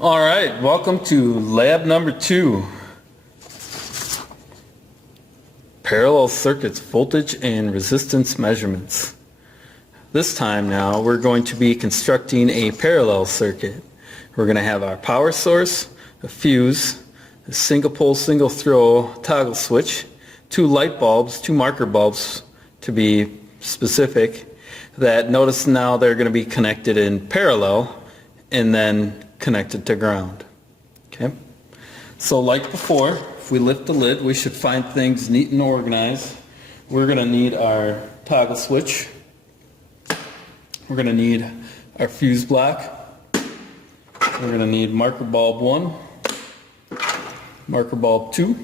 All right, welcome to lab number 2. Parallel circuits, voltage and resistance measurements. This time now we're going to be constructing a parallel circuit. We're going to have our power source, a fuse, a single pole, single throw toggle switch, 2 light bulbs, 2 marker bulbs to be specific, that notice now they're going to be connected in parallel and then connected to ground. Okay, so like before, if we lift the lid, we should find things neat and organized. We're going to need our toggle switch. We're going to need our fuse block. We're going to need marker bulb 1, marker bulb 2,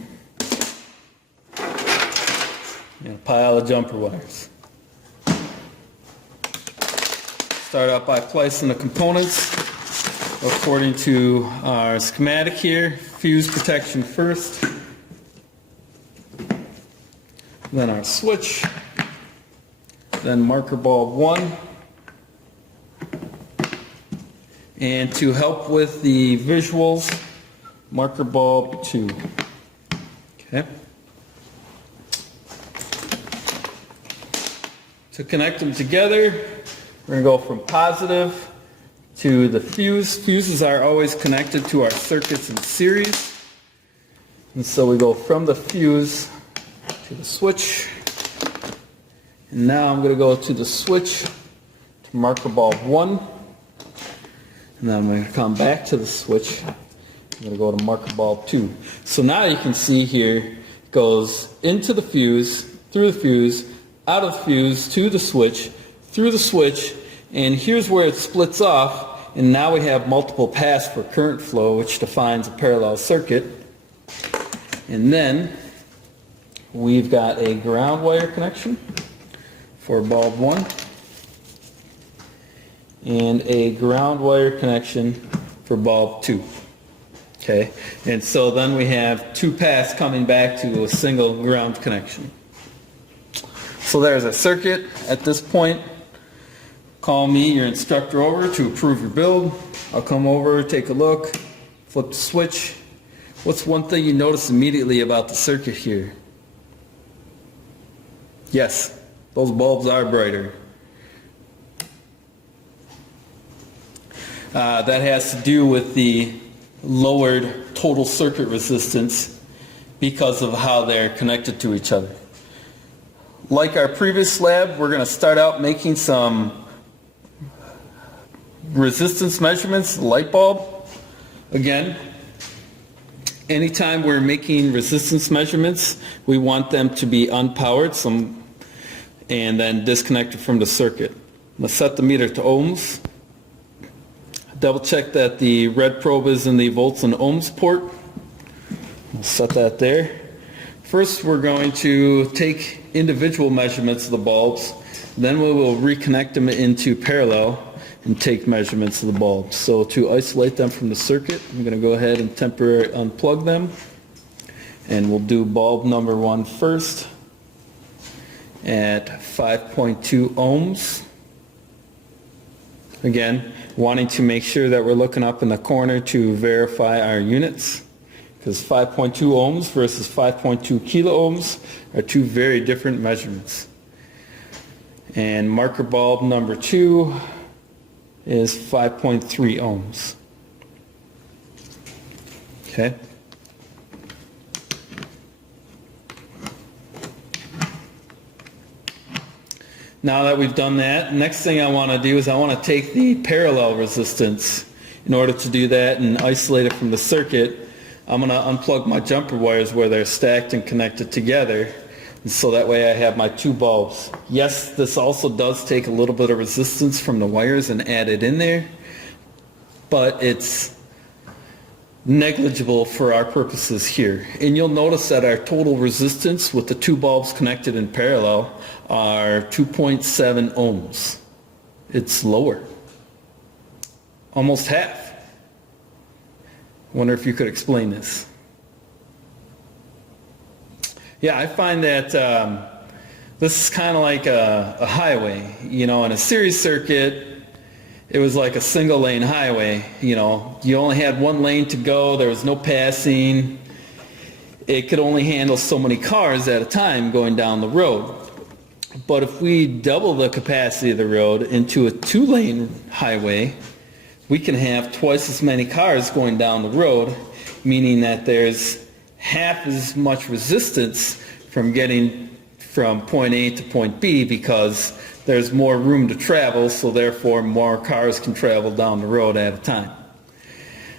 and a pile of jumper wires. Start out by placing the components according to our schematic here. Fuse protection first, then our switch, then marker bulb 1, and to help with the visuals, marker bulb 2. Okay. To connect them together, we're going to go from positive to the fuse. Fuses are always connected to our circuits in series. And so we go from the fuse to the switch. And now I'm going to go to the switch to marker bulb 1. And then I'm going to come back to the switch. I'm going to go to marker bulb 2. So now you can see here it goes into the fuse, through the fuse, out of the fuse, to the switch, through the switch, and here's where it splits off, and now we have multiple paths for current flow, which defines a parallel circuit. And then we've got a ground wire connection for bulb 1 and a ground wire connection for bulb 2. Okay, and so then we have 2 paths coming back to a single ground connection. So there's a circuit. At this point, call me, your instructor, over to approve your build. I'll come over, take a look, flip the switch. What's one thing you notice immediately about the circuit here? Yes, those bulbs are brighter. That has to do with the lowered total circuit resistance because of how they're connected to each other. Like our previous lab, we're going to start out making some resistance measurements, light bulb. Again, anytime we're making resistance measurements, we want them to be unpowered and then disconnected from the circuit. I'm going to set the meter to ohms. Double check that the red probe is in the volts and ohms port. We'll set that there. First, we're going to take individual measurements of the bulbs. Then we will reconnect them into parallel and take measurements of the bulbs. So to isolate them from the circuit, I'm going to go ahead and temporarily unplug them. And we'll do bulb number 1 first at 5.2 ohms. Again, wanting to make sure that we're looking up in the corner to verify our units, because 5.2 ohms versus 5.2 kilo ohms are 2 very different measurements. And marker bulb number 2 is 5.3 ohms. Okay. Now that we've done that, next thing I want to do is I want to take the parallel resistance. In order to do that and isolate it from the circuit, I'm going to unplug my jumper wires where they're stacked and connected together, and so that way I have my 2 bulbs. Yes, this also does take a little bit of resistance from the wires and add it in there, but it's negligible for our purposes here. And you'll notice that our total resistance with the 2 bulbs connected in parallel are 2.7 ohms. It's lower, almost half. Wonder if you could explain this. Yeah, I find that this is kind of like a highway. You know, in a series circuit, it was like a single lane highway. You know, you only had one lane to go, there was no passing. It could only handle so many cars at a time going down the road. But if we double the capacity of the road into a 2-lane highway, we can have twice as many cars going down the road, meaning that there's half as much resistance from getting from point A to point B, because there's more room to travel, so therefore more cars can travel down the road at a time.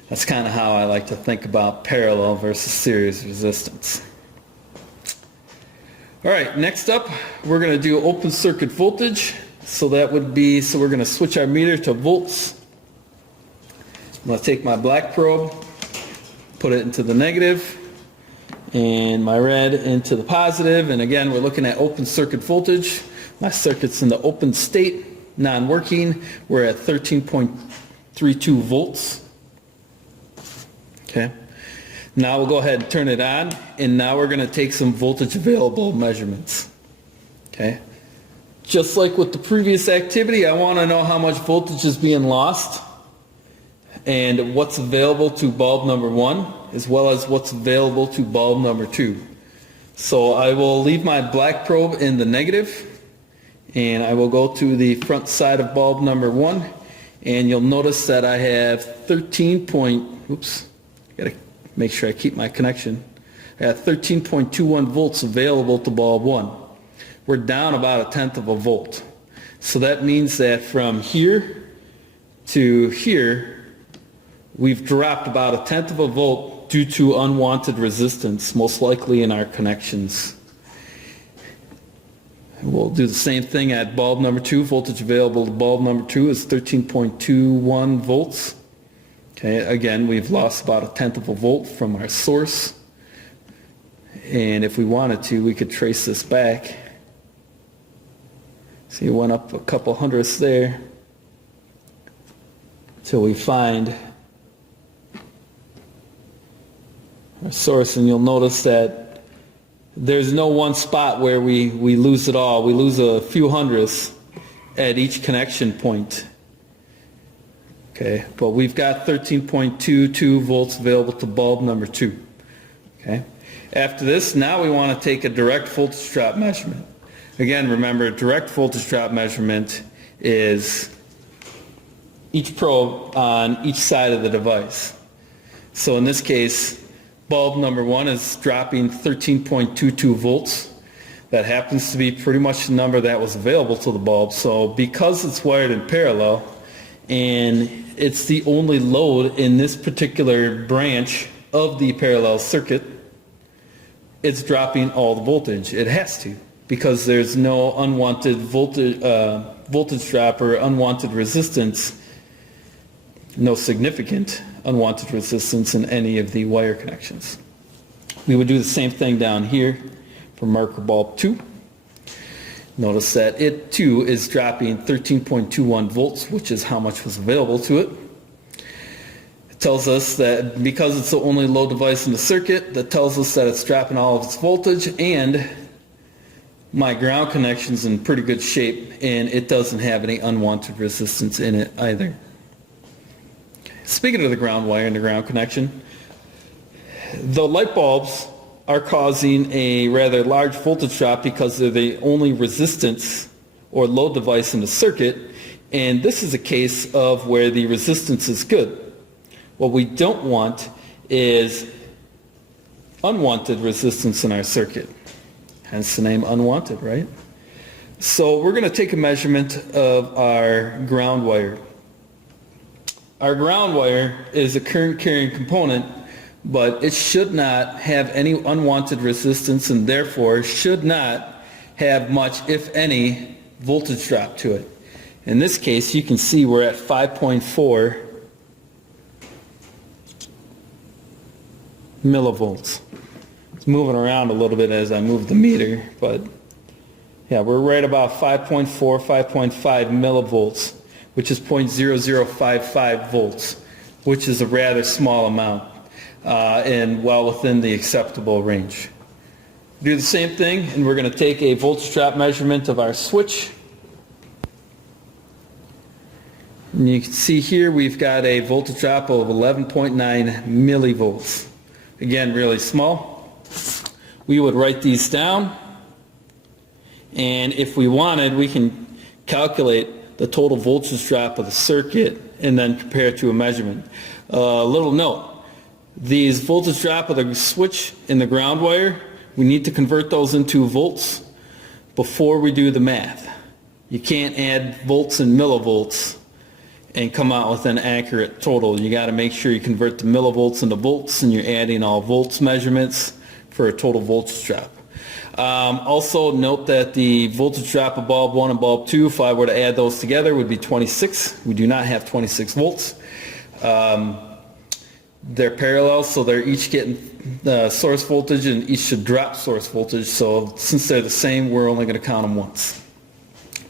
That's kind of how I like to think about parallel versus series resistance. All right, next up, we're going to do open circuit voltage. So that would be, so we're going to switch our meter to volts. I'm going to take my black probe, put it into the negative, and my red into the positive. And again, we're looking at open circuit voltage. My circuit's in the open state, non-working. We're at 13.32 volts. Okay. Now we'll go ahead and turn it on, and now we're going to take some voltage available measurements. Okay. Just like with the previous activity, I want to know how much voltage is being lost and what's available to bulb number 1, as well as what's available to bulb number 2. So I will leave my black probe in the negative, and I will go to the front side of bulb number 1, and you'll notice that I have 13 point, oops, gotta make sure I keep my connection. I have 13.21 volts available to bulb 1. We're down about 1/10 of a volt. So that means that from here to here, we've dropped about 1/10 of a volt due to unwanted resistance, most likely in our connections. We'll do the same thing at bulb number 2. Voltage available to bulb number 2 is 13.21 volts. Okay, again, we've lost about 1/10 of a volt from our source. And if we wanted to, we could trace this back. See, it went up a couple hundredths there till we find our source, and you'll notice that there's no one spot where we lose it all. We lose a few hundredths at each connection point. Okay, but we've got 13.22 volts available to bulb number 2. Okay, after this, now we want to take a direct voltage drop measurement. Again, remember, direct voltage drop measurement is each probe on each side of the device. So in this case, bulb number 1 is dropping 13.22 volts. That happens to be pretty much the number that was available to the bulb. So because it's wired in parallel, and it's the only load in this particular branch of the parallel circuit, it's dropping all the voltage. It has to, because there's no unwanted voltage drop or unwanted resistance, no significant unwanted resistance in any of the wire connections. We would do the same thing down here for marker bulb 2. Notice that it too is dropping 13.21 volts, which is how much was available to it. It tells us that because it's the only load device in the circuit, that tells us that it's dropping all of its voltage, and my ground connection's in pretty good shape, and it doesn't have any unwanted resistance in it either. Speaking of the ground wire and the ground connection, the light bulbs are causing a rather large voltage drop because they're the only resistance or load device in the circuit, and this is a case of where the resistance is good. What we don't want is unwanted resistance in our circuit, hence the name unwanted, right? So we're going to take a measurement of our ground wire. Our ground wire is a current carrying component, but it should not have any unwanted resistance, and therefore should not have much, if any, voltage drop to it. In this case, you can see we're at 5.4 millivolts. It's moving around a little bit as I move the meter, but yeah, we're right about 5.4, 5.5 millivolts, which is 0.0055 volts, which is a rather small amount. And well within the acceptable range. Do the same thing, and we're going to take a voltage drop measurement of our switch. And you can see here we've got a voltage drop of 11.9 millivolts. Again, really small. We would write these down, and if we wanted, we can calculate the total voltage drop of the circuit and then compare it to a measurement. Little note, these voltage drop of the switch in the ground wire, we need to convert those into volts before we do the math. You can't add volts and millivolts and come out with an accurate total. You got to make sure you convert the millivolts into volts, and you're adding all volts measurements for a total voltage drop. Also note that the voltage drop of bulb 1 and bulb 2, if I were to add those together, would be 26. We do not have 26 volts. They're parallel, so they're each getting source voltage, and each should drop source voltage. So since they're the same, we're only going to count them once.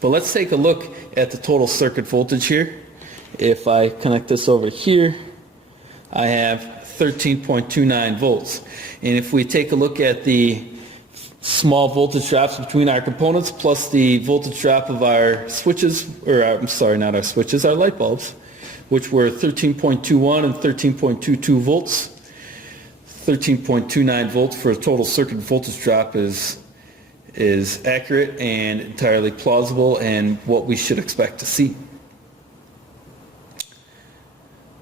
But let's take a look at the total circuit voltage here. If I connect this over here, I have 13.29 volts. And if we take a look at the small voltage drops between our components plus the voltage drop of our switches, or I'm sorry, not our switches, our light bulbs, which were 13.21 and 13.22 volts. 13.29 volts for a total circuit voltage drop is accurate and entirely plausible and what we should expect to see.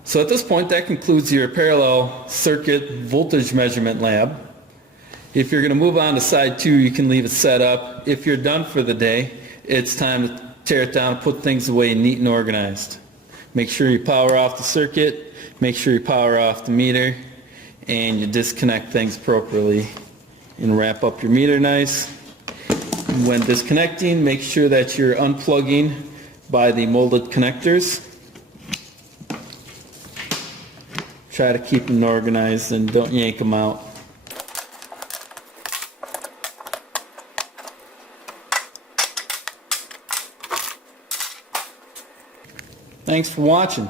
So at this point, that concludes your parallel circuit voltage measurement lab. If you're going to move on to side 2, you can leave it set up. If you're done for the day, it's time to tear it down and put things away neat and organized. Make sure you power off the circuit, make sure you power off the meter, and you disconnect things appropriately and wrap up your meter nice. When disconnecting, make sure that you're unplugging by the molded connectors. Try to keep them organized and don't yank them out. Thanks for watching.